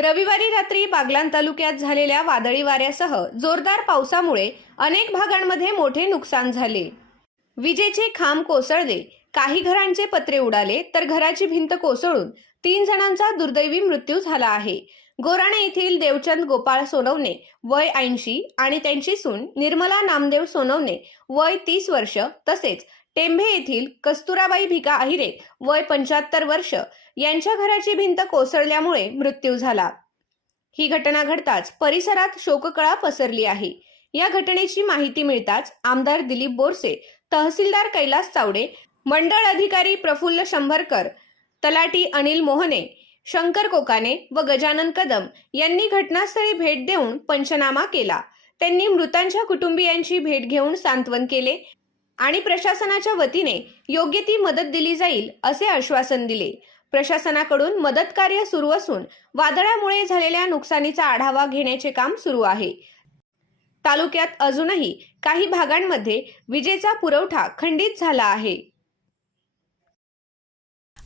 रविवारी रात्री बागलान तालुक्यात झालेल्या वादळी वाऱ्यासह जोरदार पावसामुळे अनेक भागांमध्ये मोठे नुकसान झाले. विजेचे खांब कोसळले काही घरांचे पत्रे उडाले तर घराची भिंत कोसळून तीन जणांचा दुर्दैवी मृत्यू झाला आहे. गोराणे येथील देवचंद गोपाळ सोनवणे वय ऐंशी आणि त्यांची सून निर्मला नामदेव सोनवणे वय तीस वर्ष. तसेच टेंभे येथील कस्तुराबाई भिका अहिरे वय पंच्याहत्तर वर्ष. यांच्या घराची भिंत कोसळल्यामुळे मृत्यू झाला. ही घटना घडताच परिसरात शोककळा पसरली आहे. या घटनेची माहिती मिळताच आमदार दिलीप बोरसे तहसीलदार कैलास चावडे मंडळ अधिकारी प्रफुल्ल शंभरकर तलाटी अनिल मोहने शंकर कोकाने व गजानन कदम यांनी घटनास्थळी भेट देऊन पंचनामा केला. त्यांनी मृतांच्या कुटुंबियांची भेट घेऊन सांत्वन केले आणि प्रशासनाच्या वतीने योग्य ती मदत दिली जाईल असे आश्वासन दिले. प्रशासनाकडून मदत कार्य सुरू असून वादळामुळे झालेल्या नुकसानीचा आढावा घेण्याचे काम सुरू आहे. तालुक्यात अजूनही काही भागांमध्ये विजेचा पुरवठा खंडित झाला आहे.